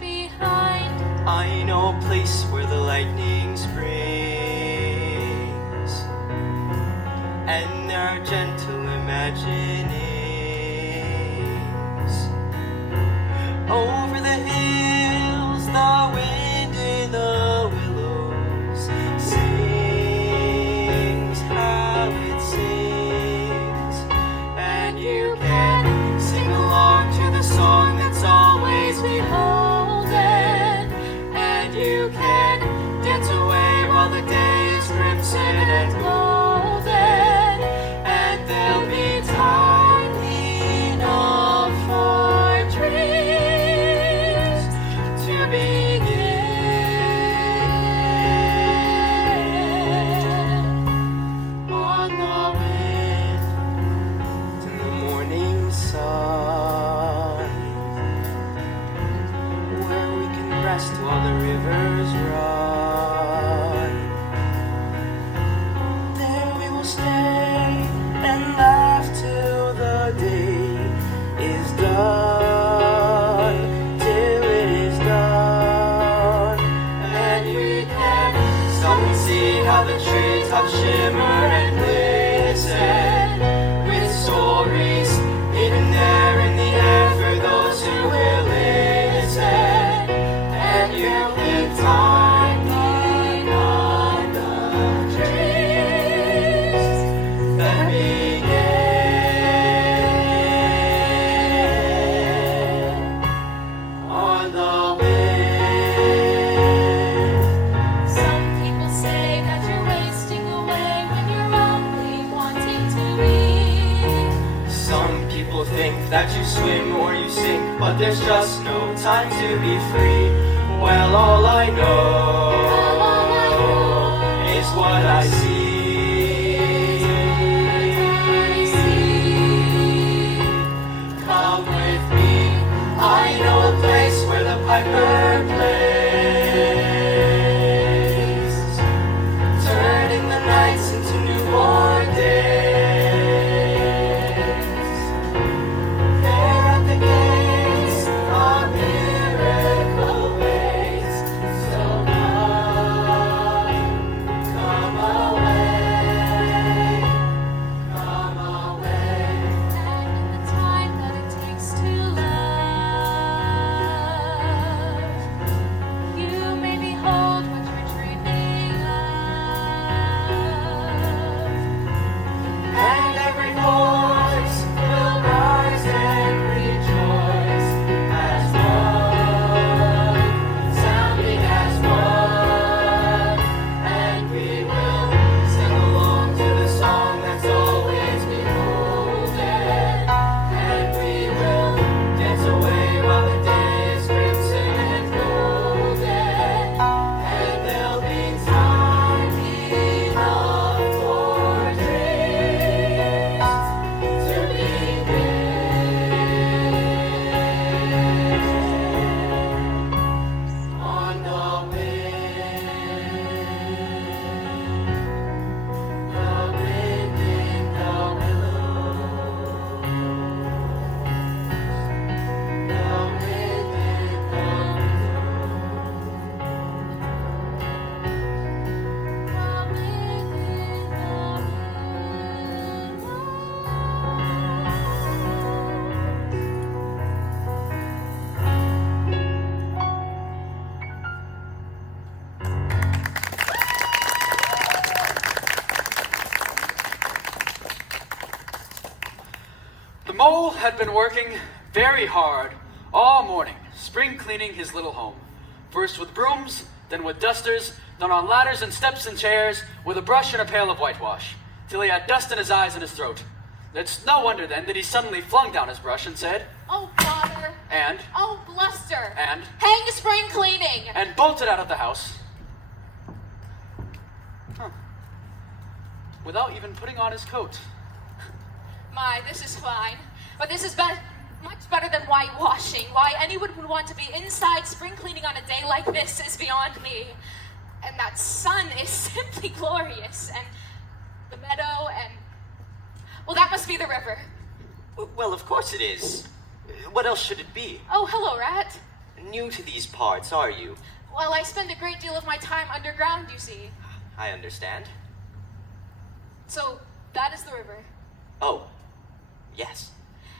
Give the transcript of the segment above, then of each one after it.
behind. I know a place where the lightning springs, and there are gentle imaginings. Over the hills, the wind in the willows sings how it sings, and you can sing along to the song that's always beholden, and you can dance away while the day is crimson and golden, and there'll be time enough for dreams to begin. On the wind in the morning sun, where we can rest while the rivers run. There we will stay and laugh till the day is done, till it is done. And we can stop and see how the treetops shimmer and glisten, with stories hidden there in the air for those who will listen. And you can find none of dreams that begin on the wind. Some people say that you're wasting away when you're only wanting to eat. Some people think that you swim or you sink, but there's just no time to be free. Well, all I know is what I see. Come with me, I know a place where the piper plays, turning the nights into newborn days. There at the gates, our miracle waits. So come away, come away. And in the time that it takes to love, you may behold what you're dreaming of. And every voice will rise and rejoice as one, sounding as one. And we will sing along to the song that's always beholden, and we will dance away while the day is crimson and golden, and there'll be time enough for dreams to begin on the wind in the willows, the wind in the The mole had been working very hard all morning, spring cleaning his little home. First with brooms, then with dusters, then on ladders and steps and chairs, with a brush and a pail of whitewash, till he had dust in his eyes and his throat. It's no wonder then that he suddenly flung down his brush and said, Oh, bother. and, Oh, bluster. and, Hang spring cleaning. and bolted out of the house. Without even putting on his coat. My, this is fine. But this is much better than whitewashing. Why anyone would want to be inside spring cleaning on a day like this is beyond me. And that sun is simply glorious. And the meadow and... Well, that must be the river. Well, of course it is. What else should it be? Oh, hello, Rat. new to these parts, are you? Well, I spend a great deal of my time underground, you see. I understand. So, that is the river. Oh, yes.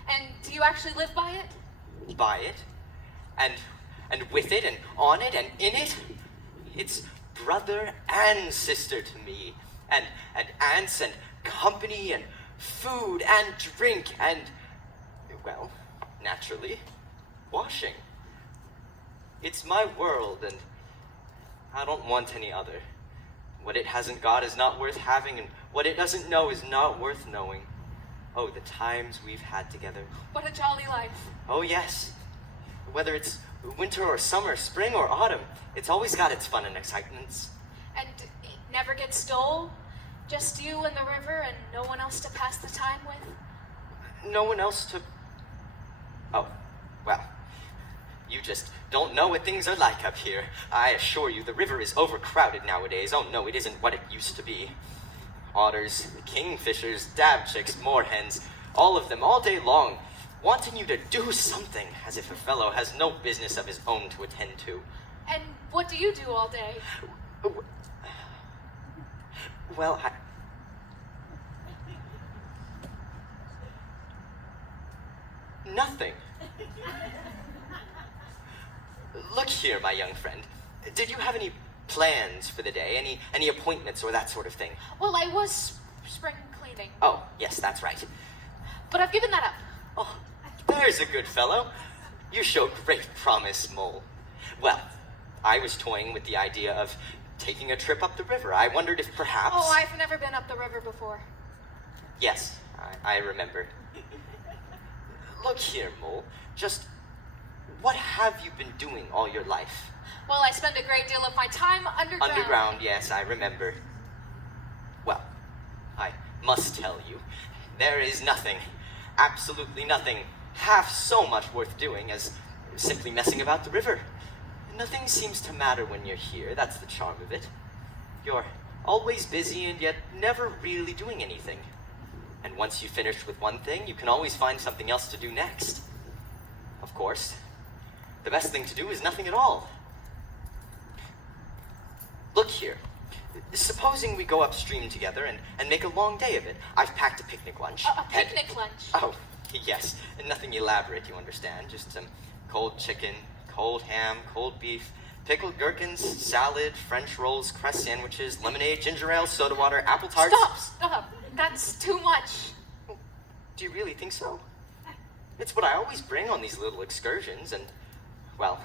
And do you actually live by it? By it, and with it, and on it, and in it. It's brother and sister to me, and aunts, and company, and food, and drink, and, well, naturally, washing. It's my world, and I don't want any other. What it hasn't got is not worth having, and what it doesn't know is not worth knowing. Oh, the times we've had together. What a jolly life. Oh, yes. Whether it's winter or summer, spring or autumn, it's always got its fun and excitements. And it never gets dull? Just you and the river and no one else to pass the time with? No one else to... Oh, well, you just don't know what things are like up here. I assure you, the river is overcrowded nowadays. Oh, no, it isn't what it used to be. Otters, kingfishers, dabchicks, moorhens, all of them, all day long, wanting you to do something, as if a fellow has no business of his own to attend to. And what do you do all day? Well, nothing. Look here, my young friend. Did you have any plans for the day? Any appointments or that sort of thing? Well, I was spring cleaning. Oh, yes, that's right. But I've given that up. Oh, there's a good fellow. You show great promise, Mole. Well, I was toying with the idea of taking a trip up the river. I wondered if perhaps... Oh, I've never been up the river before. Yes, I remember. Look here, Mole. Just what have you been doing all your life? Well, I spend a great deal of my time underground. Underground, yes, I remember. Well, I must tell you, there is nothing, absolutely nothing, half so much worth doing as simply messing about the river. Nothing seems to matter when you're here, that's the charm of it. You're always busy and yet never really doing anything. And once you've finished with one thing, you can always find something else to do next. Of course, the best thing to do is nothing at all. Look here. Supposing we go upstream together and make a long day of it. I've packed a picnic lunch. A picnic lunch? Oh, yes. Nothing elaborate, you understand. Just some cold chicken, cold ham, cold beef, pickled gherkins, salad, French rolls, crust sandwiches, lemonade, ginger ale, soda water, apple tarts. Stop! That's too much. Do you really think so? It's what I always bring on these little excursions, and, well,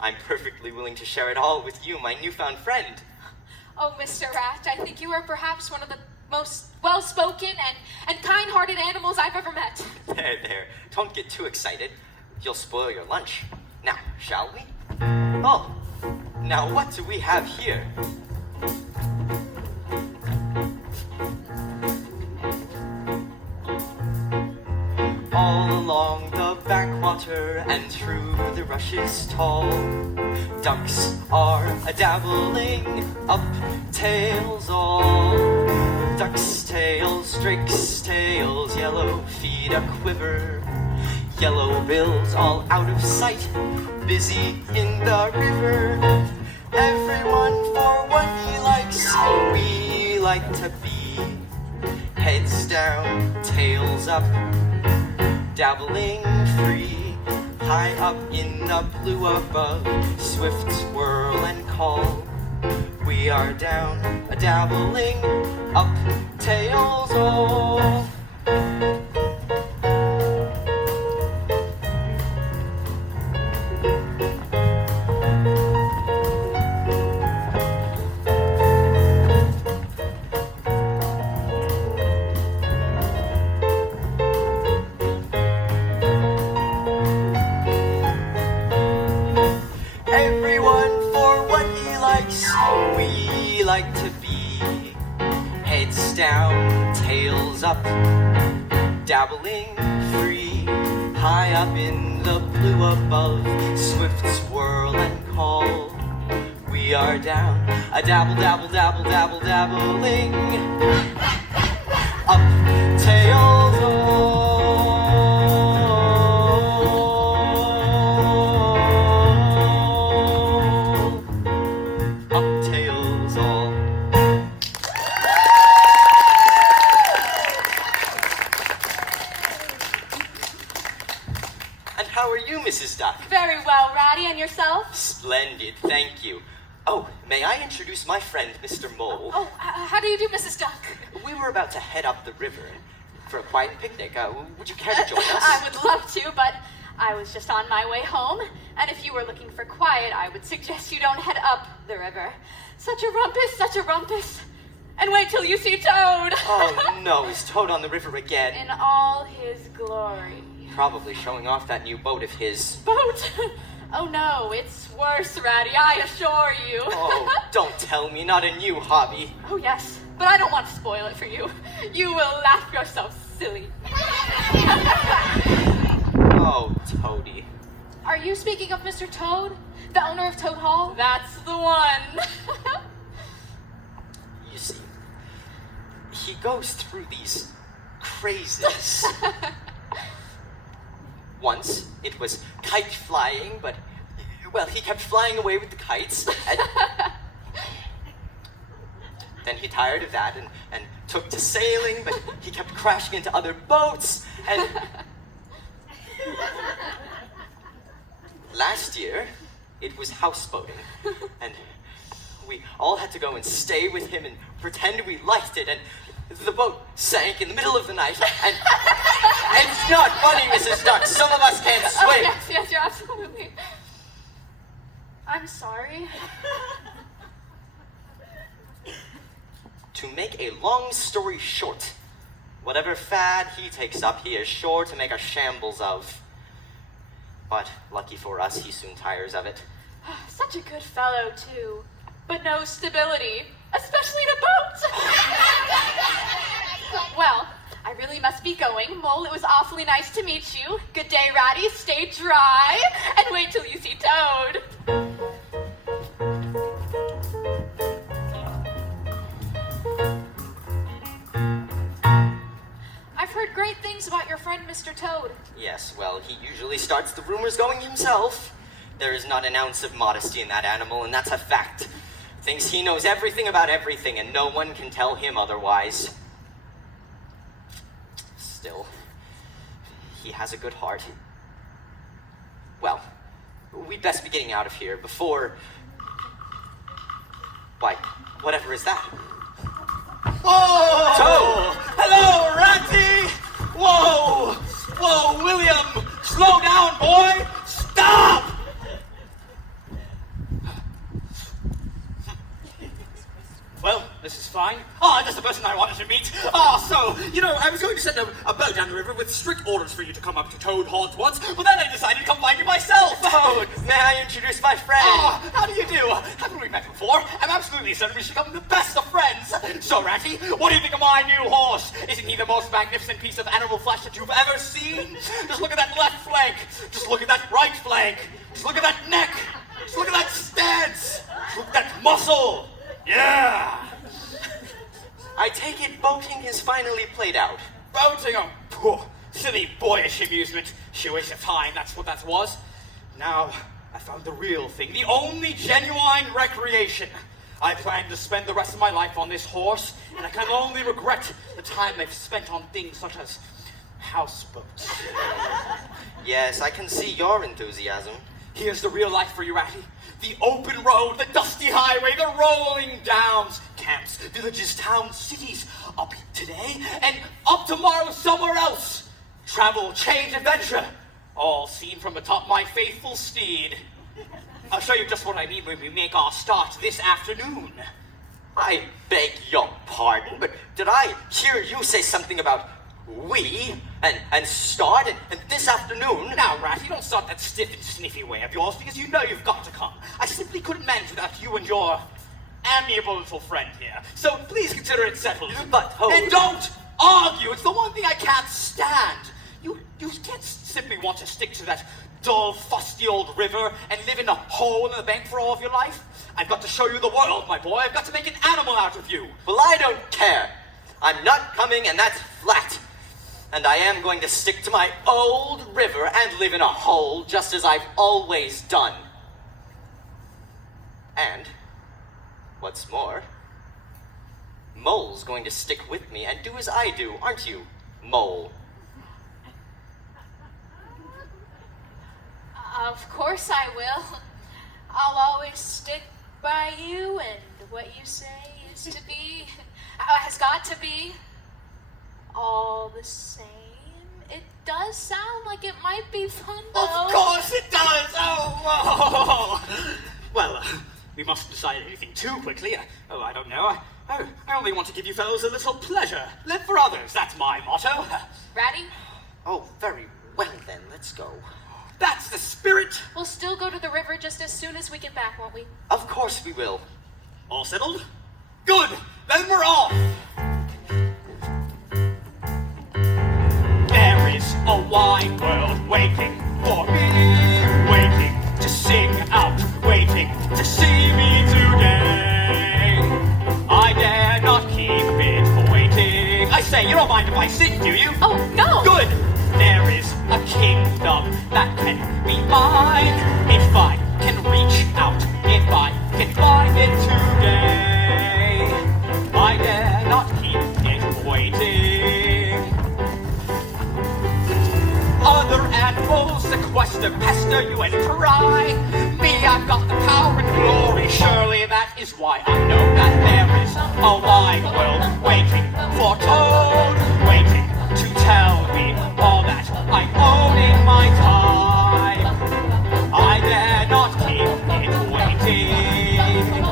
I'm perfectly willing to share it all with you, my newfound friend. Oh, Mr. Rat, I think you are perhaps one of the most well-spoken and kind-hearted animals I've ever met. There. Don't get too excited. You'll spoil your lunch. Now, shall we? Oh, now what do we have here? All along the backwater and through the rushes tall, ducks are a-dabbling up tails all. Ducks' tails, drakes' tails, yellow feet a-quiver, yellow bills all out of sight, busy in the river. Everyone for what he likes, we like to be. Heads down, tails up, dabbling free, high up in the blue above, swift swirl and call. We are down, a-dabbling, up, tails all. Like to be heads down, tails up, dabbling free, high up in the blue above, swift swirl and call. We are down, a dabble, dabble, dabble, dabble, dabbling, up, tails all. yourself? Splendid, thank you. Oh, may I introduce my friend, Mr. Mole? How do you do, Mrs. Duck? We were about to head up the river for a quiet picnic. Would you care to join us? I would love to, but I was just on my way home, and if you were looking for quiet, I would suggest you don't head up the river. Such a rumpus, such a rumpus. And wait till you see Toad. Oh, no, is Toad on the river again? In all his glory. Probably showing off that new boat of his. Boat? Oh no, it's worse, Ratty, I assure you. Oh, don't tell me, not a new hobby. Oh yes, but I don't want to spoil it for you. You will laugh yourself silly. Oh, Toady. Are you speaking of Mr. Toad, the owner of Toad Hall? That's the one. You see, he goes through these crazes. Once, it was kite flying, but, well, he kept flying away with the kites, and then he tired of that and took to sailing, but he kept crashing into other boats, and last year, it was houseboating, and we all had to go and stay with him and pretend we liked it, and the boat sank in the middle of the night, and it's not funny, Mrs. Duck. Some of us can't swim. Oh, yes, you're absolutely. I'm sorry. To make a long story short, whatever fad he takes up, he is sure to make a shambles of. But lucky for us, he soon tires of it. Such a good fellow, too. But no stability, especially in a boat. Well, I really must be going. Mole, it was awfully nice to meet you. Good day, Ratty. Stay dry. And wait till you see Toad. I've heard great things about your friend, Mr. Toad. Yes, well, he usually starts the rumors going himself. There is not an ounce of modesty in that animal, and that's a fact. Thinks he knows everything about everything, and no one can tell him otherwise. Still, he has a good heart. Well, we'd best be getting out of here before... Why, whatever is that? Whoa! Toad! Hello, Ratty! Whoa! Whoa, William! Slow down, boy! Stop! Well, this is fine. Oh, that's the person I wanted to meet. I was going to send a boat down the river with strict orders for you to come up to Toad Hall at once, but then I decided to come find you myself. Toad, may I introduce my friend? Oh, how do you do? Haven't we met before? I'm absolutely certain we should become the best of friends. So, Ratty, what do you think of my new horse? Isn't he the most magnificent piece of animal flesh that you've ever seen? Just look at that left flank. Just look at that right flank. Just look at that neck. Just look at that stance. Just look at that muscle. Yeah! I take it boating is finally played out. Boating? Oh, poor, silly boyish amusement. She waste of time, that's what that was. Now, I found the real thing, the only genuine recreation. I plan to spend the rest of my life on this horse, and I can only regret the time I've spent on things such as houseboats. Yes, I can see your enthusiasm. Here's the real life for you, Ratty. The open road, the dusty highway, the rolling downs, camps, villages, towns, cities, up today and up tomorrow somewhere else. Travel, change, adventure, all seen from atop my faithful steed. I'll show you just what I mean when we make our start this afternoon. I beg your pardon, but did I hear you say something about we and start and this afternoon? Now, Ratty, don't start that stiff and sniffy way of yours because you know you've got to come. I simply couldn't manage without you and your amiable little friend here. So please consider it settled. But, Toad... And don't argue. It's the one thing I can't stand. You can't simply want to stick to that dull, fusty old river and live in a hole in the bank for all of your life. I've got to show you the world, my boy. I've got to make an animal out of you. Well, I don't care. I'm not coming, and that's flat. And I am going to stick to my old river and live in a hole just as I've always done. And, what's more, Mole's going to stick with me and do as I do, aren't you, Mole? Of course I will. I'll always stick by you, and what you say is to be, has got to be, all the same. It does sound like it might be fun, though. Of course it does! Oh! Well, we mustn't decide anything too quickly. I don't know. I only want to give you fellows a little pleasure. Live for others, that's my motto. Ratty, Oh, very well then, let's go. That's the spirit! we'll still go to the river just as soon as we get back, won't we? Of course we will. All settled? Good! Then we're off! There is a wide world waiting for me, waiting to sing out, waiting to see me today. I dare not keep it waiting. I say, you don't mind if I sing, do you? Oh, no! Good! There is a kingdom that can be mine if I can reach out, if I can find it today. I dare not keep it waiting. Other animals sequester, pester you and try. Me, I've got the power and glory. Surely that is why I know that there is a wide world waiting for Toad, waiting to tell me all that I own in my time. I dare not keep it waiting.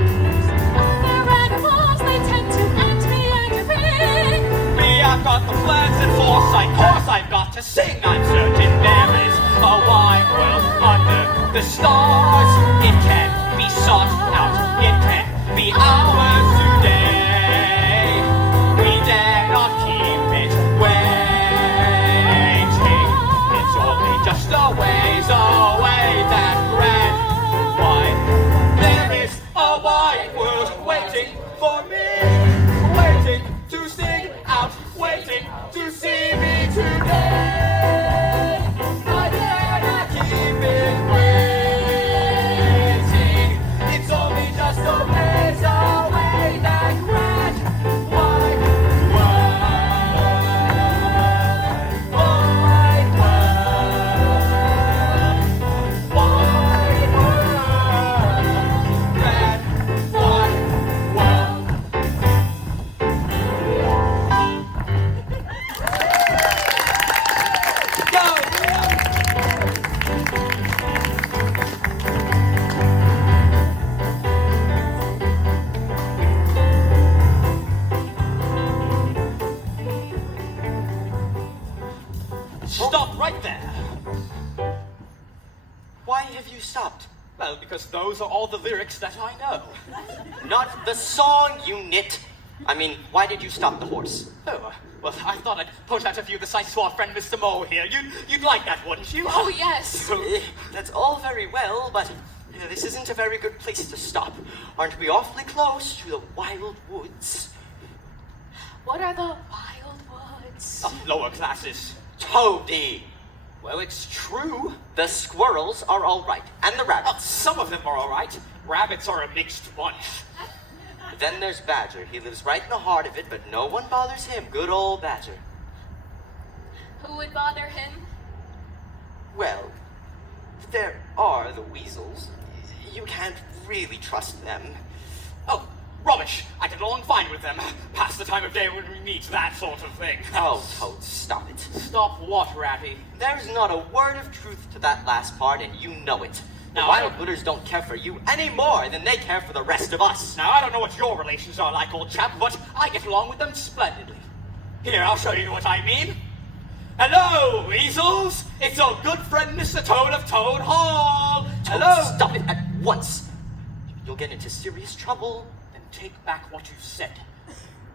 They're animals, they tend to act meandering. Me, I've got the plans and foresight. Course, I've got to sing. I'm certain there is a wide world under the stars. It can be sought out. It can be ours today. We dare not keep it waiting. It's only just a ways away, that grand wide. There is a wide world waiting for me, waiting to sing out, waiting to see me today. I dare not keep it waiting. It's only just a ways away, that grand wide world. Wide world. Wide world. Grand wide world. Stop right there. Why have you stopped? Well, because those are all the lyrics that I know. Not the song, you nit. I mean, why did you stop the horse? Oh, well, I thought I'd point out a few of the sights to our friend Mr. Mole here. You'd like that, wouldn't you? Oh, yes. That's all very well, but this isn't a very good place to stop. Aren't we awfully close to the wild woods? What are the wild woods? Lower classes. Toady! Well, it's true. The squirrels are all right, and the rabbits. Some of them are all right. Rabbits are a mixed bunch. Then there's Badger. He lives right in the heart of it, but no one bothers him. Good old Badger. Who would bother him? Well, there are the weasels. You can't really trust them. Oh, rubbish. I get along fine with them. Past the time of day when we meet, that sort of thing. Oh, Toad, stop it. Stop what, Ratty? There's not a word of truth to that last part, and you know it. The Now, Wild Wooders don't care for you any more than they care for the rest of us. Now, I don't know what your relations are like, old chap, but I get along with them splendidly. Here, I'll show you what I mean. Hello, weasels! It's our good friend Mr. Toad of Toad Hall! Toad, Hello! stop it at once. You'll get into serious trouble. Then take back what you said.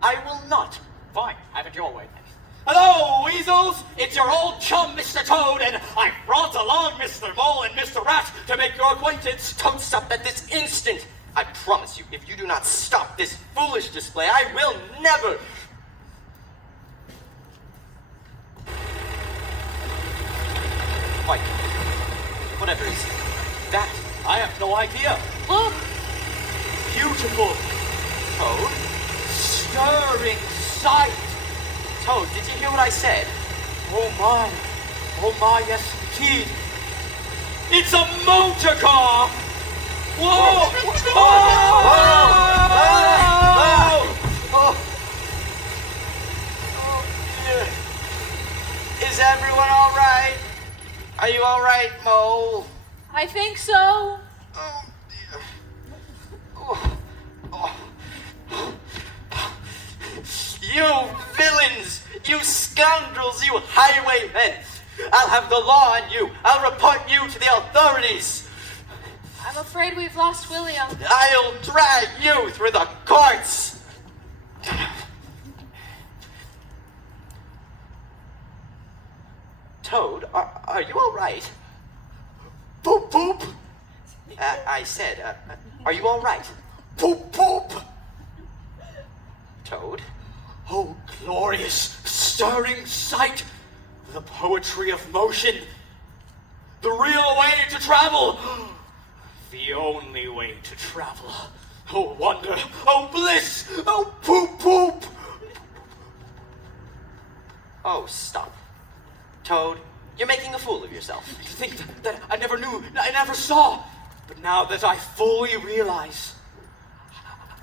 I will not. Fine, have it your way then. Hello, weasels! It's your old chum, Mr. Toad, and I brought along Mr. Mole and Mr. Rat to make your acquaintance. Toad, stop at this instant. I promise you, if you do not stop this foolish display, I will never... Why, whatever is that? I have no idea. Look! Beautiful, Toad? stirring sight. Toad, did you hear what I said? Oh my, yes indeed. It's a motor car! Whoa! Is everyone all right? Are you all right, Mole? I think so. Oh, dear. You villains! You scoundrels! You highwaymen! I'll have the law on you! I'll report you to the authorities! I'm afraid we've lost William. I'll drag you through the courts! Toad, are you all right? Poop poop! I said, are you all right? Poop poop! Toad? Oh, glorious, stirring sight! The poetry of motion! The real way to travel! The only way to travel. Oh, wonder! Oh, bliss! Oh, poop poop! Oh, stop. Toad, you're making a fool of yourself. To think that I never knew, I never saw. But now that I fully realize.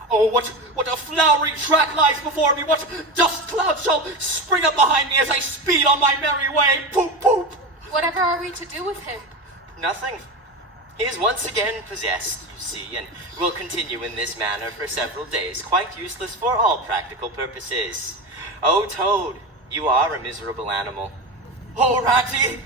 Oh, what a flowery track lies before me. What dust clouds shall spring up behind me as I speed on my merry way. Poop, poop. Whatever are we to do with him? Nothing. He is once again possessed, you see, and will continue in this manner for several days, quite useless for all practical purposes. Oh, Toad, you are a miserable animal. Oh, Ratty.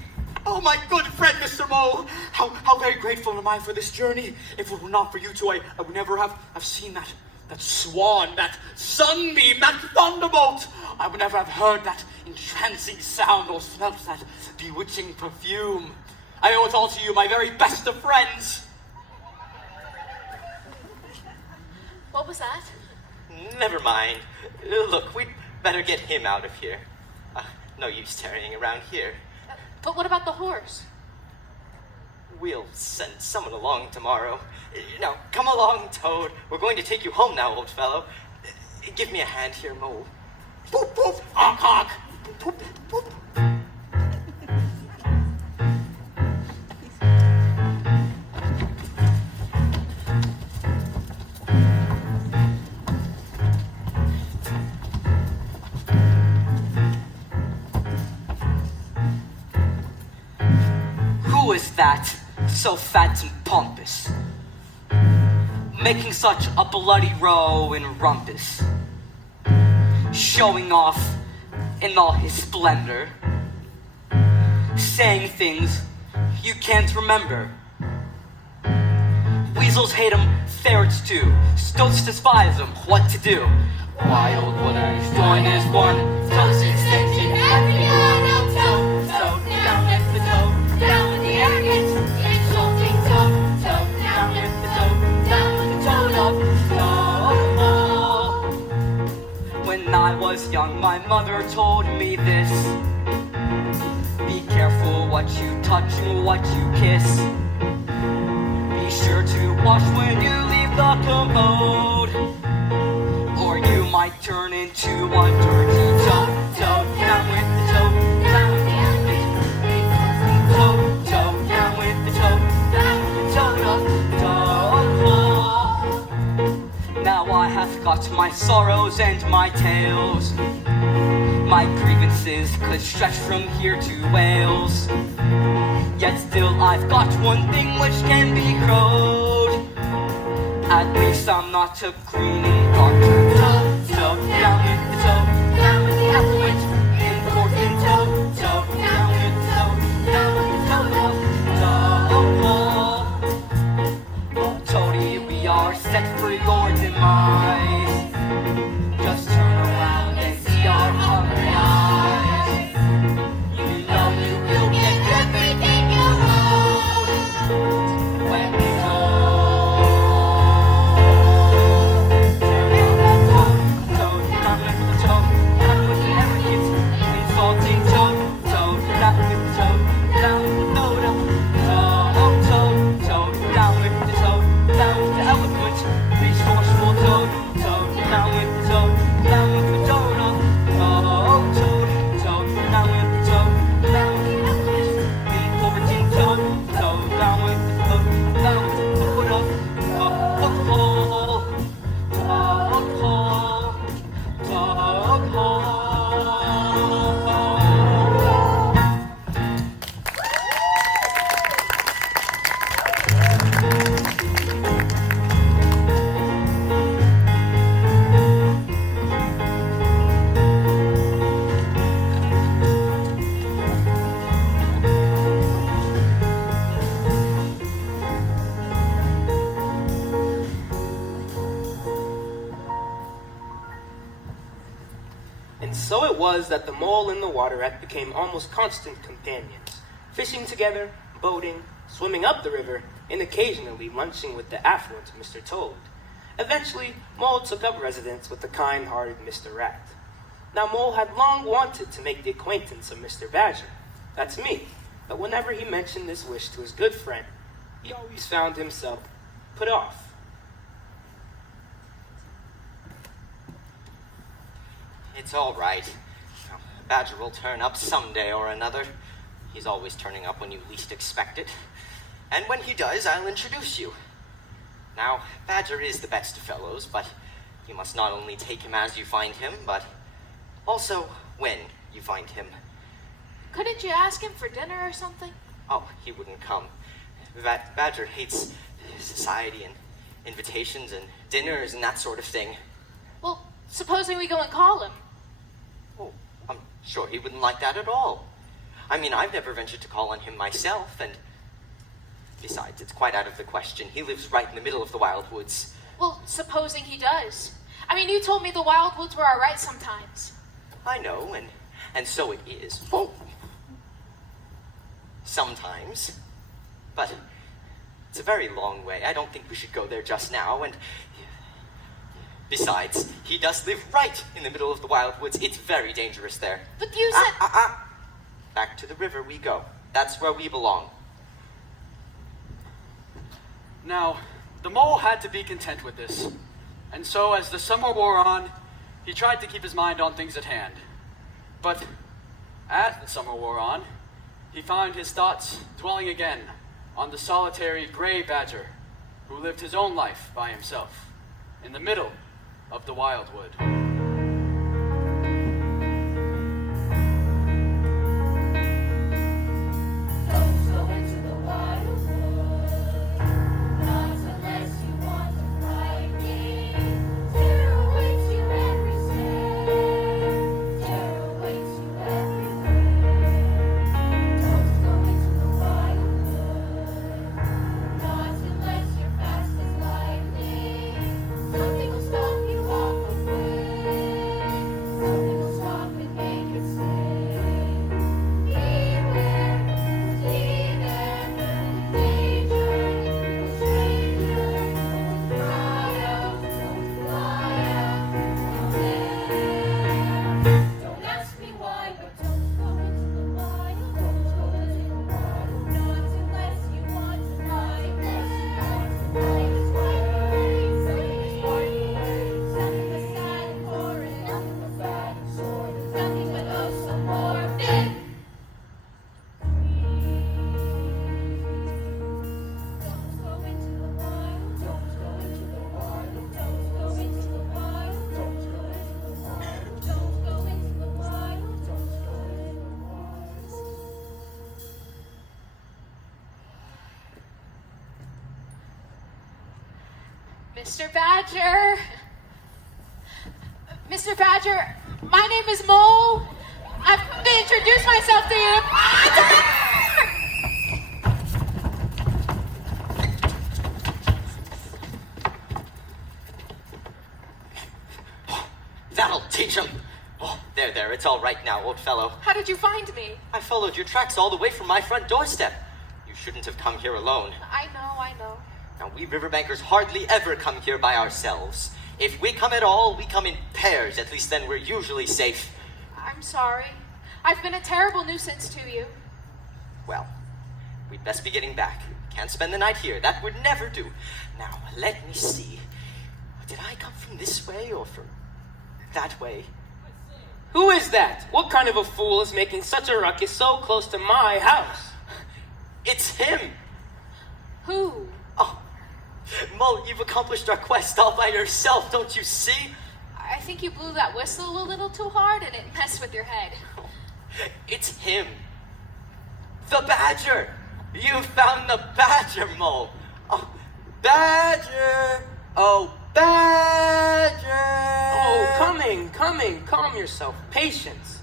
Oh, my good friend, Mr. Mole. How very grateful am I for this journey. If it were not for you two, I would never have seen that swan, that sunbeam, that thunderbolt. I would never have heard that entrancing sound or smelt that bewitching perfume. I owe it all to you, my very best of friends. What was that? Never mind. Look, we'd better get him out of here. No use tarrying around here. But what about the horse? We'll send someone along tomorrow. Now, come along, Toad. We're going to take you home now, old fellow. Give me a hand here, Mole. Poop, poop, honk, honk. Poop, poop. Who is that, so fat and pompous, making such a bloody row and rumpus, showing off in all his splendor, saying things you can't remember? Weasels hate him, ferrets too, stoats despise him, what to do? Wild Willows join his one, toast extension, every other toe, toe down with the toe, down with the arrogance, insulting toe, toe down with the toe, down with the toe of toe. When I was young, my mother told me this: be careful what you touch and what you kiss. Be sure to wash when you leave the commode, or you might turn into a dirty toe. Toe down with the toe, down with the arrogance, toe, toe down with the toe, down with the toe of toe. Now I have got my sorrows and my tales. My grievances could stretch from here to Wales. Yet still I've got one thing which can be crowed. At least I'm not a greening doctor. Toe, toe, down with the toe, down with the affluent, important toe, toe, down with the toe, down with the toe, toe. Toady, we are set for your demise. Just turn around and see our hungry eyes. You know you will get everything you want when we go. so it was that the mole and the water rat became almost constant companions, fishing together, boating, swimming up the river, and occasionally lunching with the affluent Mr. Toad. Eventually, Mole took up residence with the kind-hearted Mr. Rat. Now, Mole had long wanted to make the acquaintance of Mr. Badger. That's me. But whenever he mentioned this wish to his good friend, he always found himself put off. It's all right. Badger will turn up someday or another. He's always turning up when you least expect it. And when he does, I'll introduce you. Now, Badger is the best of fellows, but you must not only take him as you find him, but also when you find him. Couldn't you ask him for dinner or something? Oh, he wouldn't come. Badger hates society and invitations and dinners and that sort of thing. Well, supposing we go and call him. Oh, I'm sure he wouldn't like that at all. I mean, I've never ventured to call on him myself, and besides, it's quite out of the question. He lives right in the middle of the wild woods. Well, supposing he does. I mean, you told me the wild woods were all right sometimes. I know, and so it is. Oh. Sometimes. But it's a very long way. I don't think we should go there just now, and besides, he does live right in the middle of the wild woods. It's very dangerous there. But you said... Back to the river we go. That's where we belong. Now, the mole had to be content with this, and so as the summer wore on, he tried to keep his mind on things at hand. But as the summer wore on, he found his thoughts dwelling again on the solitary gray badger who lived his own life by himself in the middle of the wildwood. Mr. Badger. Mr. Badger, my name is Mole. I've to introduce myself to you. That'll teach him. Oh, there, it's all right now, old fellow. How did you find me? I followed your tracks all the way from my front doorstep. You shouldn't have come here alone. I know. Now, we riverbankers hardly ever come here by ourselves. If we come at all, we come in pairs. At least then we're usually safe. I'm sorry. I've been a terrible nuisance to you. Well, we'd best be getting back. Can't spend the night here. That would never do. Now, let me see. Did I come from this way or from that way? Who is that? What kind of a fool is making such a ruckus so close to my house? It's him! Who? Oh, Mole, you've accomplished our quest all by yourself, don't you see? I think you blew that whistle a little too hard and it messed with your head. It's him. The badger! You found the badger, Mole! Oh, badger! Oh, badger! Oh, coming. Calm yourself. Patience.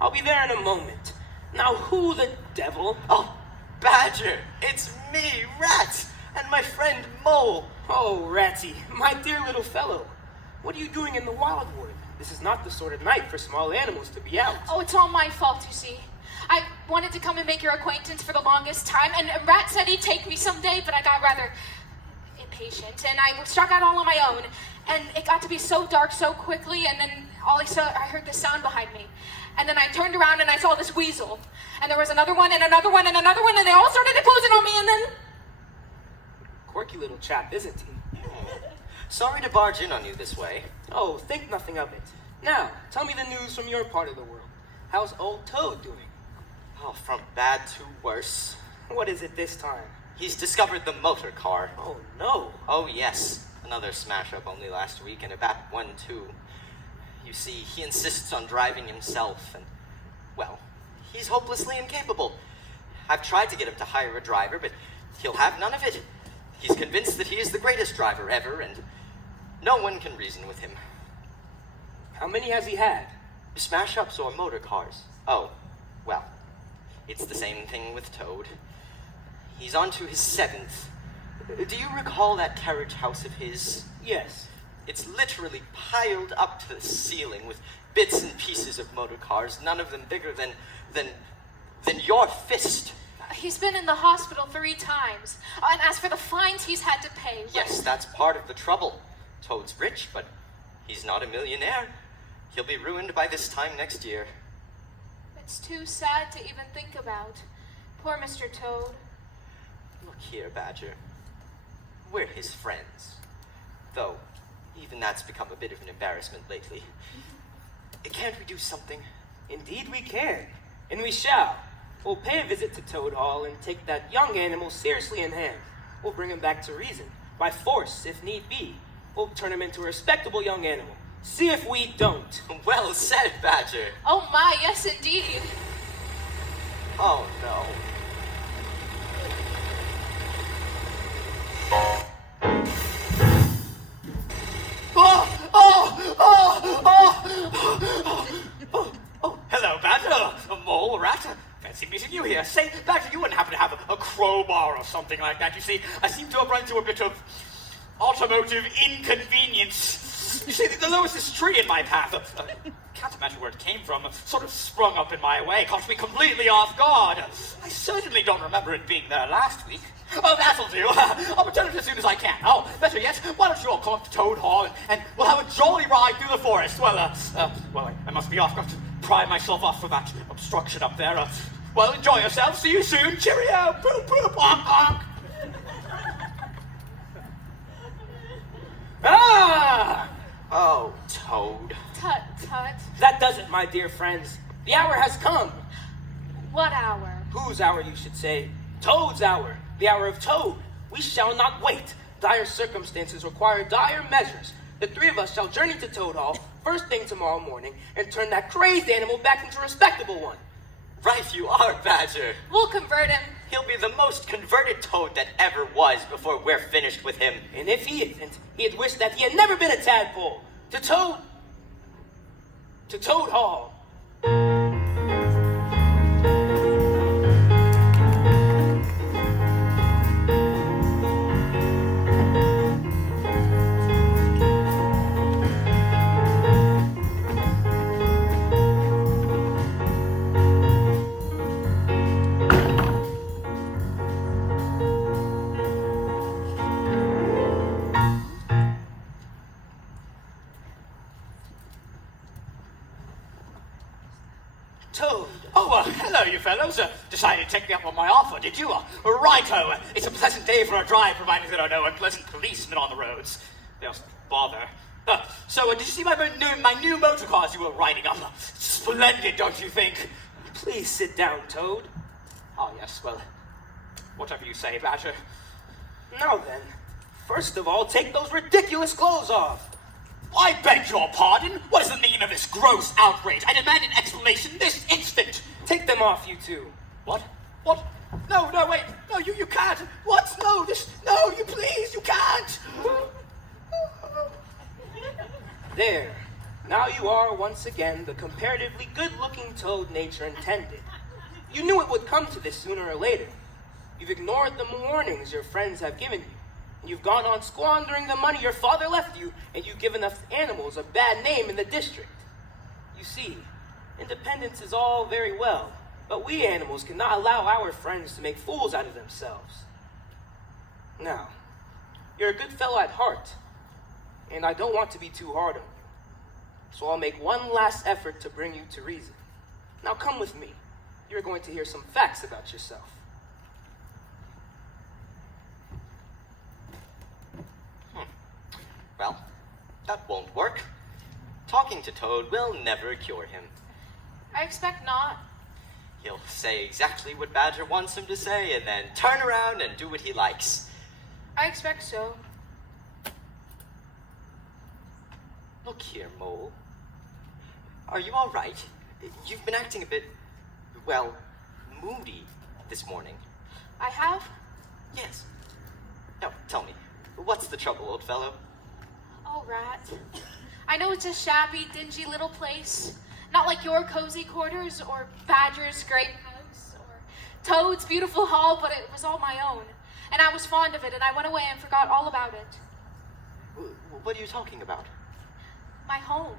I'll be there in a moment. Now, who the devil? Oh, Badger! It's me, Rat! And my friend Mole! Oh, Ratty, my dear little fellow. What are you doing in the wildwood? This is not the sort of night for small animals to be out. Oh, it's all my fault, you see. I wanted to come and make your acquaintance for the longest time, and Rat said he'd take me someday, but I got rather impatient, and I struck out all on my own. And it got to be so dark so quickly, and then I heard this sound behind me. And then I turned around and I saw this weasel. And there was another one, and another one, and another one, and they all started closing on me, and then... Quirky little chap, isn't he? Sorry to barge in on you this way. Oh, think nothing of it. Now, tell me the news from your part of the world. How's old Toad doing? Oh, from bad to worse. What is it this time? He's discovered the motor car. Oh, no. Oh, yes. Another smash-up only last week, and a bad one, too. You see, he insists on driving himself, and, well, he's hopelessly incapable. I've tried to get him to hire a driver, but he'll have none of it. He's convinced that he is the greatest driver ever, and no one can reason with him. How many has he had? Smash-ups or motor cars? Oh, well, it's the same thing with Toad. He's on to his 7th. Do you recall that carriage house of his? Yes. It's literally piled up to the ceiling with bits and pieces of motor cars, none of them bigger than your fist. He's been in the hospital 3 times. And as for the fines he's had to pay... Yes, that's part of the trouble. Toad's rich, but he's not a millionaire. He'll be ruined by this time next year. It's too sad to even think about. Poor Mr. Toad. Look here, Badger. We're his friends. Though, even that's become a bit of an embarrassment lately. Can't we do something? Indeed we can. And we shall. We'll pay a visit to Toad Hall and take that young animal seriously in hand. We'll bring him back to reason. By force, if need be. We'll turn him into a respectable young animal. See if we don't. Well said, Badger. Oh my, yes indeed. Oh, no. Hello, Badger. A mole rat. Fancy meeting you here. Say, Badger, you wouldn't happen to have a crowbar or something like that. You see, I seem to have run into a bit of automotive inconvenience. You see, the lowest tree in my path, can't imagine where it came from, sort of sprung up in my way, caught me completely off guard. I certainly don't remember it being there last week. Oh, that'll do. I'll return it as soon as I can. Oh, better yet, why don't you all come up to Toad Hall and we'll have a jolly ride through the forest. Well, I must be off. Got to pry myself off for that obstruction up there. Well, enjoy yourself. See you soon. Cheerio. Poop, poop, honk, honk. Ah! Oh, Toad. Tut, tut. That does it, my dear friends. The hour has come. What hour? Whose hour, you should say? Toad's hour. The hour of Toad. We shall not wait. Dire circumstances require dire measures. The 3 of us shall journey to Toad Hall first thing tomorrow morning and turn that crazed animal back into a respectable one. Right you are, Badger. We'll convert him. He'll be the most converted Toad that ever was before we're finished with him. And if he isn't, he'd wish that he had never been a tadpole. To Toad Hall. Toad. Oh, hello, you fellows. Decided to take me up on my offer, did you? Righto. It's a pleasant day for a drive, provided there are no unpleasant policemen on the roads. They must bother. So, did you see my new motor cars you were riding up? Splendid, don't you think? Please sit down, Toad. Oh, yes, well, whatever you say, Badger. Now then, first of all, take those ridiculous clothes off. I beg your pardon? What is the meaning of this gross outrage? I demand an explanation this instant. Take them off, you two. What? What? No, wait. No, you can't. What? No, you please, you can't. There. Now you are, once again, the comparatively good-looking Toad nature intended. You knew it would come to this sooner or later. You've ignored the warnings your friends have given you. You've gone on squandering the money your father left you, and you've given us animals a bad name in the district. You see, independence is all very well, but we animals cannot allow our friends to make fools out of themselves. Now, you're a good fellow at heart, and I don't want to be too hard on you. So I'll make one last effort to bring you to reason. Now come with me. You're going to hear some facts about yourself. Well, that won't work. Talking to Toad will never cure him. I expect not. He'll say exactly what Badger wants him to say and then turn around and do what he likes. I expect so. Look here, Mole. Are you all right? You've been acting a bit, well, moody this morning. I have? Yes. Now, tell me, what's the trouble, old fellow? Oh, Rat. I know it's a shabby, dingy little place. Not like your cozy quarters, or Badger's great house, or Toad's beautiful hall, but it was all my own. And I was fond of it, and I went away and forgot all about it. What are you talking about? My home.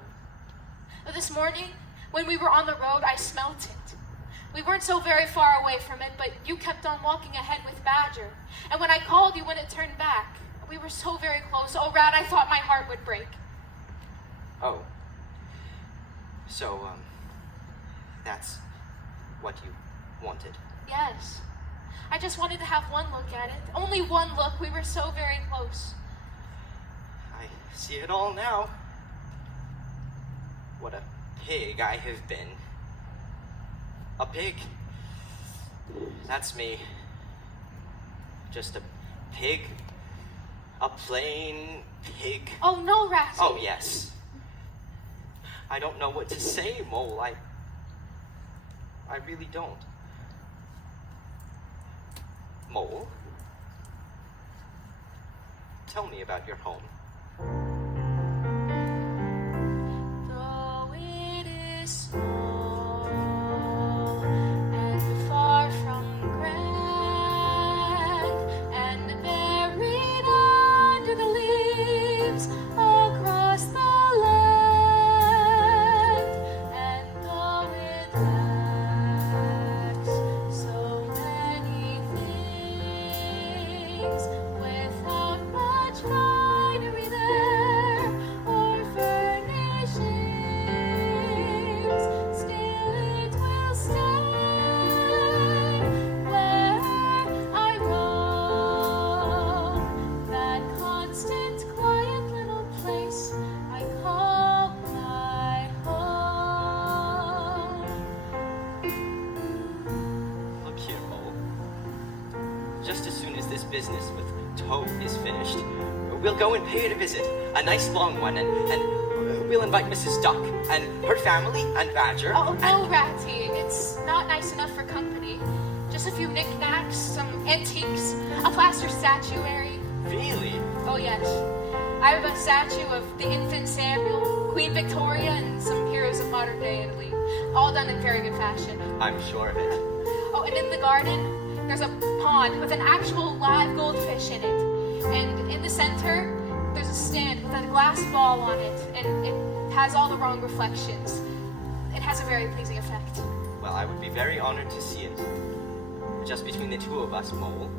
This morning, when we were on the road, I smelt it. We weren't so very far away from it, but you kept on walking ahead with Badger. And when I called you when it turned back, we were so very close. Oh, Rat, I thought my heart would break. Oh. So, that's what you wanted. Yes. I just wanted to have one look at it. Only one look. We were so very close. I see it all now. What a pig I have been. A pig. That's me. Just a pig. A plain pig. Oh, no, Ratty. Oh, yes. I don't know what to say, Mole. I really don't. Mole? Tell me about your home. Though it is small and far from grand and buried under the leaves across the land, and though it lacks so many things without much finery there or furnishings, still it will stand where I roam, that constant quiet little place I call my home. Look here, Mole. Just as soon as this business with Toad is finished, we'll go and pay it a visit. A nice long one, and we'll invite Mrs. Duck and her family and Badger. Oh, no, Ratty. It's not nice enough for company. Just a few knickknacks, some antiques, a plaster statuary. Really? Oh, yes. I have a statue of the infant Samuel, Queen Victoria, and some heroes of modern day Italy. All done in very good fashion. I'm sure of it. Oh, and in the garden, there's a pond with an actual live goldfish in it. And in the center, there's a stand with a glass ball on it, and it has all the wrong reflections. It has a very pleasing effect. Well, I would be very honored to see it. Just between the two of us, Mole,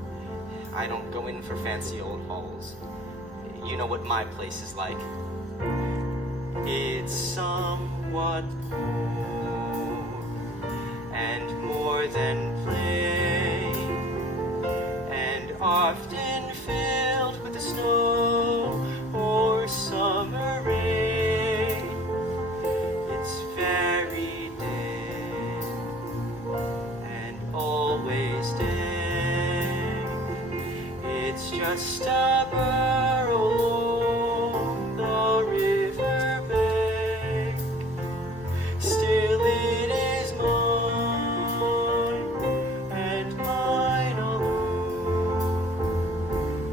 I don't go in for fancy old halls. You know what my place is like. It's somewhat cool and more than plain, and often filled with the snow or summer rain. It's very dim and always dim. It's just a burrow along the river bank. Still it is mine and mine alone.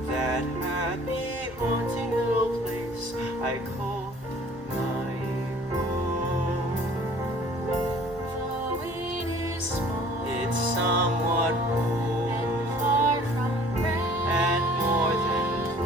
That happy haunting little place I call my home. Though it is small It's somewhat and cold far from grand and more than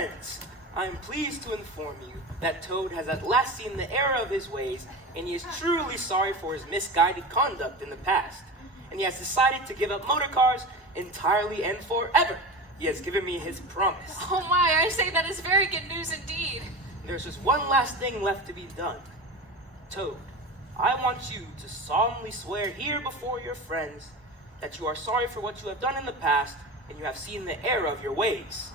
friends, I am pleased to inform you that Toad has at last seen the error of his ways, and he is truly sorry for his misguided conduct in the past. And he has decided to give up motor cars entirely and forever. He has given me his promise. Oh my, I say that is very good news indeed. There's just one last thing left to be done. Toad, I want you to solemnly swear here before your friends that you are sorry for what you have done in the past and you have seen the error of your ways.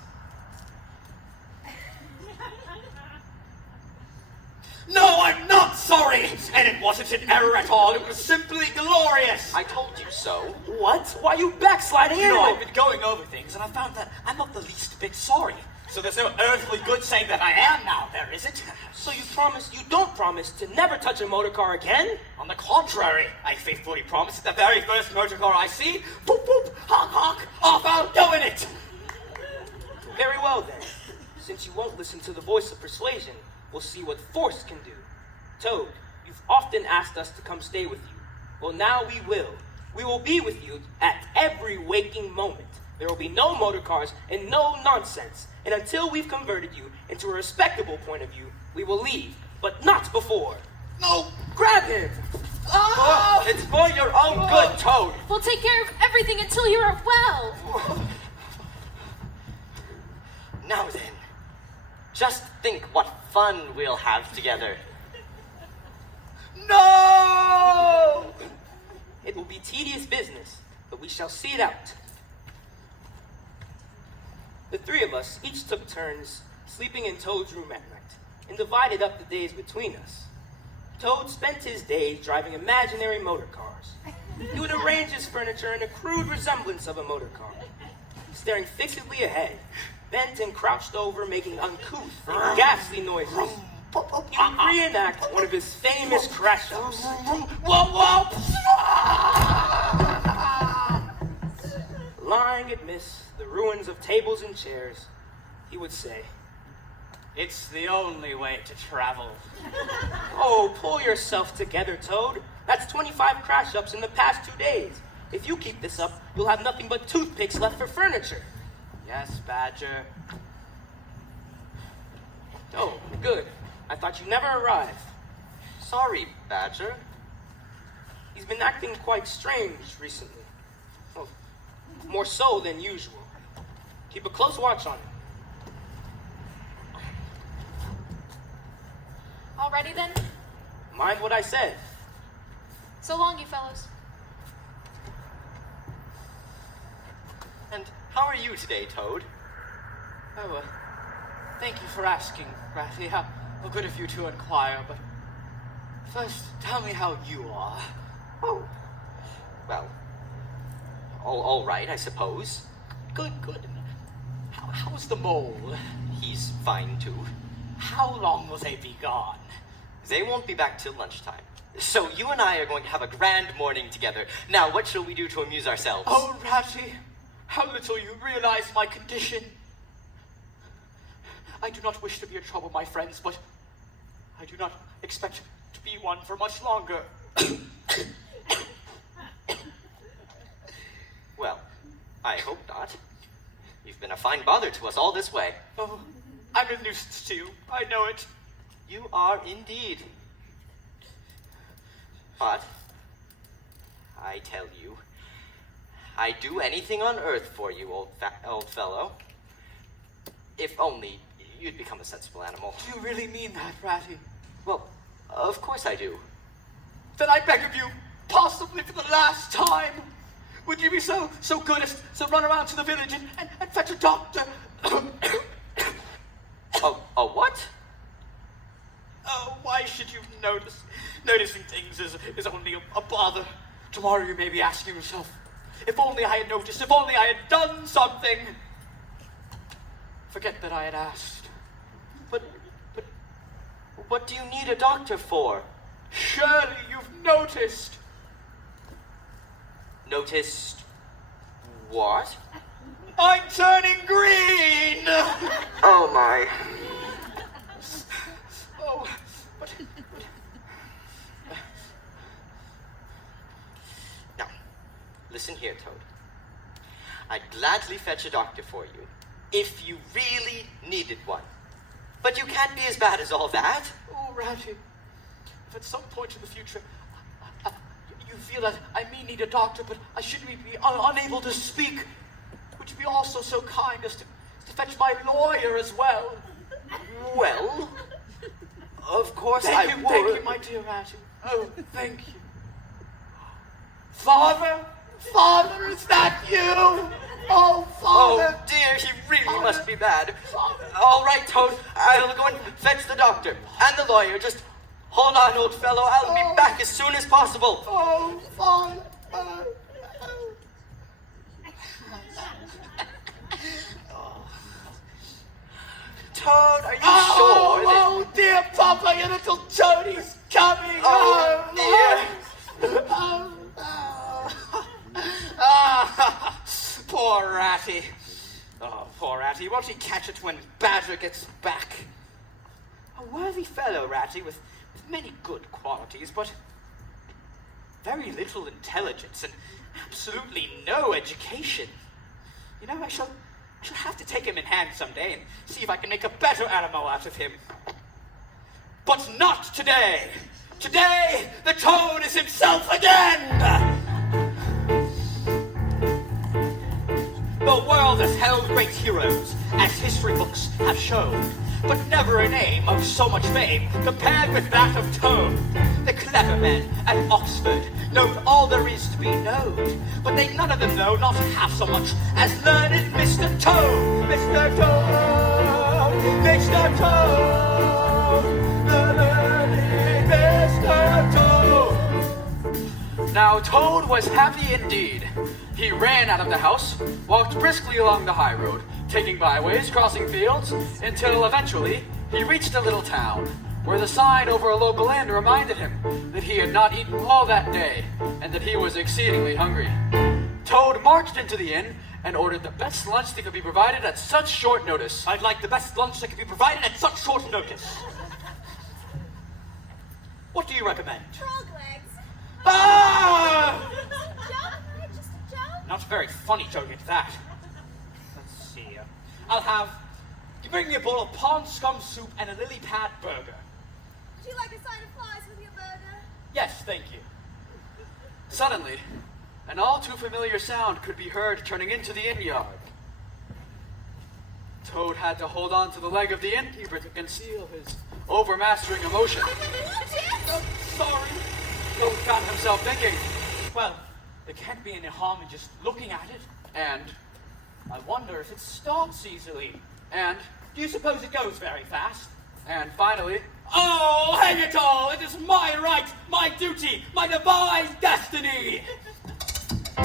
No, I'm not sorry! And it wasn't an error at all. It was simply glorious! I told you so. What? Why are you backsliding You know, anyway? I've been going over things, and I found that I'm not the least bit sorry. So there's no earthly good saying that I am now, there isn't? So you don't promise to never touch a motor car again? On the contrary, I faithfully promise that the very first motor car I see, boop boop, honk honk, off I'm doing it! Very well then. Since you won't listen to the voice of persuasion, we'll see what force can do. Toad, you've often asked us to come stay with you. Well, now we will. We will be with you at every waking moment. There will be no motor cars and no nonsense. And until we've converted you into a respectable point of view, we will leave, but not before. No! Grab him! Ah! It's for your own good, Toad. We'll take care of everything until you are well. Now then, just think what fun we'll have together. No! It will be tedious business, but we shall see it out. The three of us each took turns sleeping in Toad's room at night and divided up the days between us. Toad spent his days driving imaginary motor cars. He would arrange his furniture in a crude resemblance of a motor car, staring fixedly ahead, bent and crouched over, making uncouth and ghastly noises. He would reenact one of his famous crash-ups. Whoa, whoa! Lying amidst the ruins of tables and chairs, he would say, It's the only way to travel. "Oh, pull yourself together, Toad. That's 25 crash-ups in the past 2 days. If you keep this up, you'll have nothing but toothpicks left for furniture." Yes, Badger. Oh, good. I thought you'd never arrive. Sorry, Badger. He's been acting quite strange recently. Well, more so than usual. Keep a close watch on him. Already then? Mind what I said. So long, you fellows. And how are you today, Toad? Oh, thank you for asking, Ratty. How good of you to inquire, but first, tell me how you are. Oh, well, all right, I suppose. Good. How's the mole? He's fine, too. How long will they be gone? They won't be back till lunchtime. So you and I are going to have a grand morning together. Now, what shall we do to amuse ourselves? Oh, Ratty, how little you realize my condition. I do not wish to be a trouble, my friends, but I do not expect to be one for much longer. Well, I hope not. You've been a fine bother to us all this way. Oh, I'm a nuisance to you. I know it. You are indeed. But, I tell you, I'd do anything on earth for you, old fellow. If only you'd become a sensible animal. Do you really mean that, Ratty? Well, of course I do. Then I beg of you, possibly for the last time, would you be so good as to run around to the village and fetch a doctor? A what? Oh, why should you notice? Noticing things is only a bother. Tomorrow you may be asking yourself, if only I had noticed, if only I had done something. Forget that I had asked. But what do you need a doctor for? Surely you've noticed. Noticed what? I'm turning green! Oh my. Oh, but Now, listen here, Toad. I'd gladly fetch a doctor for you, if you really needed one. But you can't be as bad as all that. Oh, Ratty, if at some point in the future you feel that I may need a doctor, but I shouldn't be unable to speak, would you be also so kind as to fetch my lawyer as well? Well, of course I would. Thank you, my dear Ratty. Oh, thank you. Father? Father, is that you? Oh, Father. Oh dear, he really must be bad. Father. All right, Toad, I'll go and fetch the doctor and the lawyer. Just hold on, old fellow. I'll be back as soon as possible. Oh, Father. Toad, are you sure that... Oh, dear Papa, your little Toadie's coming. Oh, dear. Poor Ratty. Oh, poor Ratty. Won't he catch it when Badger gets back? A worthy fellow, Ratty, with many good qualities, but very little intelligence and absolutely no education. You know, I shall have to take him in hand someday and see if I can make a better animal out of him. But not today. Today, the Toad is himself again! The world has held great heroes, as history books have shown, but never a name of so much fame compared with that of Toad. The clever men at Oxford know all there is to be known, but they none of them know not half so much as learned Mr. Toad. Mr. Toad, Mr. Toad, the learned Mr. Toad. Now Toad was happy indeed. He ran out of the house, walked briskly along the high road, taking byways, crossing fields, until eventually he reached a little town, where the sign over a local inn reminded him that he had not eaten all that day, and that he was exceedingly hungry. Toad marched into the inn and ordered the best lunch that could be provided at such short notice. I'd like the best lunch that could be provided at such short notice. What do you recommend? Frog legs. Ah! Just a joke, just a joke. Not a very funny joke at that. Let's see. I'll have... You bring me a bowl of pond scum soup and a lily pad burger. Would you like a side of flies with your burger? Yes, thank you. Suddenly, an all too familiar sound could be heard turning into the inn yard. Toad had to hold on to the leg of the innkeeper to conceal his overmastering emotion. Oh, sorry. Toad found himself thinking, Well, there can't be any harm in just looking at it. and, I wonder if it starts easily. and, Do you suppose it goes very fast? and finally, Oh, hang it all! It is my right, my duty, my divine destiny! the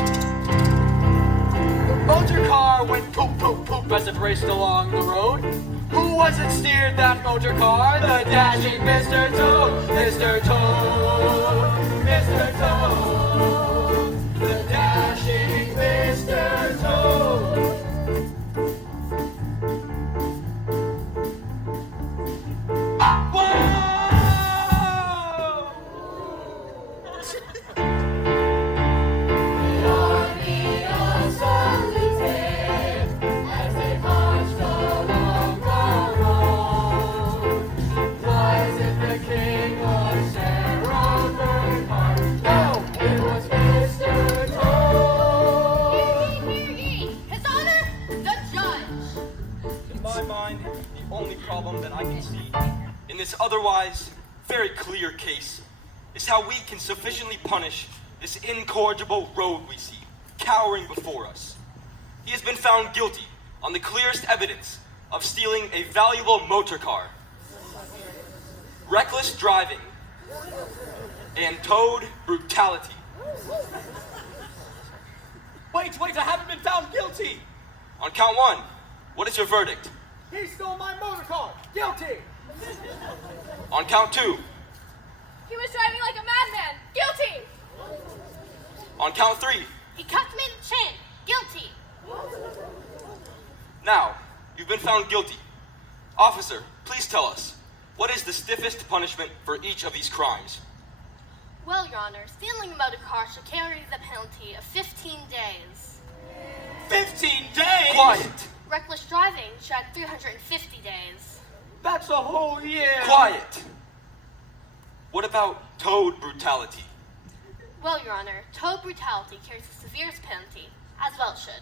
motor car went poop, poop, poop as it raced along the road. Who was it steered that motor car? The dashing Mr. Toad, Mr. Toad, Mr. Toad, the dashing Mr. Toad. His Honor, the judge. In my mind, the only problem that I can see in this otherwise very clear case is how we can sufficiently punish this incorrigible rogue we see, cowering before us. He has been found guilty on the clearest evidence of stealing a valuable motor car, reckless driving, and Toad brutality. Wait, I haven't been found guilty! On count one, what is your verdict? He stole my motor car! Guilty! On count two, He was driving like a madman. Guilty. on count three. He cuffed me in the chin. Guilty. Now, you've been found guilty. Officer, please tell us, what is the stiffest punishment for each of these crimes? Well, Your Honor, stealing a motor car should carry the penalty of 15 days. 15 days? Quiet! Reckless driving should add 350 days. That's a whole year. Quiet! What about toad brutality? Well, Your Honor, toad brutality carries the severest penalty, as well it should.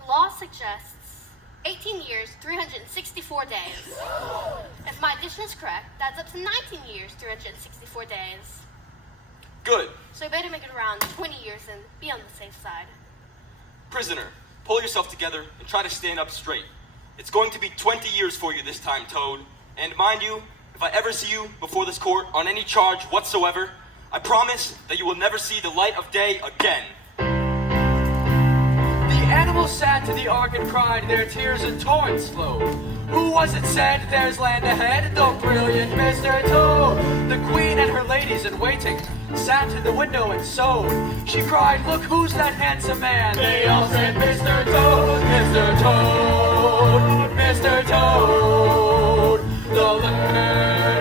The law suggests 18 years, 364 days. If my addition is correct, that's up to 19 years, 364 days. Good. So you better make it around 20 years and be on the safe side. Prisoner, pull yourself together and try to stand up straight. It's going to be 20 years for you this time, Toad. And mind you, if I ever see you before this court on any charge whatsoever, I promise that you will never see the light of day again. The animals sat to the ark and cried, their tears in torrents flowed. Who was it said, there's land ahead? The brilliant Mr. Toad. The queen and her ladies in waiting sat in the window and sewed. She cried, look, who's that handsome man? They all said, Mr. Toad, Mr. Toad, Mr. Toad. The land